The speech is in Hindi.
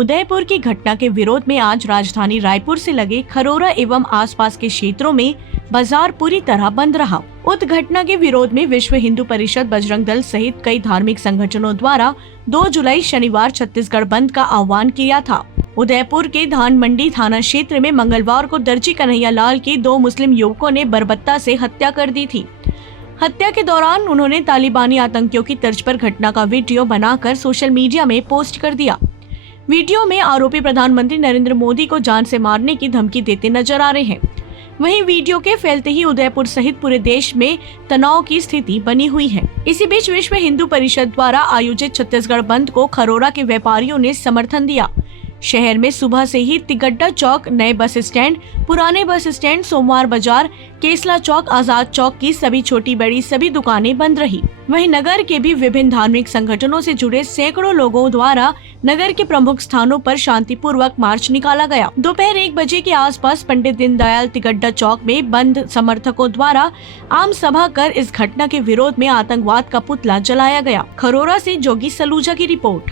उदयपुर की घटना के विरोध में आज राजधानी रायपुर से लगे खरोरा एवं आसपास के क्षेत्रों में बाजार पूरी तरह बंद रहा। उक्त घटना के विरोध में विश्व हिंदू परिषद, बजरंग दल सहित कई धार्मिक संगठनों द्वारा 2 जुलाई शनिवार छत्तीसगढ़ बंद का आह्वान किया था। उदयपुर के धान मंडी थाना क्षेत्र में मंगलवार को दर्जी कन्हैया लाल की 2 मुस्लिम युवकों ने बर्बत्ता से हत्या कर दी थी। हत्या के दौरान उन्होंने तालिबानी आतंकियों की तर्ज पर घटना का वीडियो बनाकर सोशल मीडिया में पोस्ट कर दिया। वीडियो में आरोपी प्रधानमंत्री नरेंद्र मोदी को जान से मारने की धमकी देते नजर आ रहे हैं। वहीं वीडियो के फैलते ही उदयपुर सहित पूरे देश में तनाव की स्थिति बनी हुई है। इसी बीच विश्व हिंदू परिषद द्वारा आयोजित छत्तीसगढ़ बंद को खरोरा के व्यापारियों ने समर्थन दिया। शहर में सुबह से ही तिगड्डा चौक, नए बस स्टैंड, पुराने बस स्टैंड, सोमवार बाजार, केसला चौक, आजाद चौक की सभी छोटी बड़ी सभी दुकानें बंद रही। वहीं नगर के भी विभिन्न धार्मिक संगठनों से जुड़े सैकड़ों लोगों द्वारा नगर के प्रमुख स्थानों पर शांतिपूर्वक मार्च निकाला गया। दोपहर 1 बजे के आसपास पंडित दीनदयाल तिगड्डा चौक में बंद समर्थकों द्वारा आम सभा कर इस घटना के विरोध में आतंकवाद का पुतला जलाया गया। खरोरा से जोगी सलूजा की रिपोर्ट।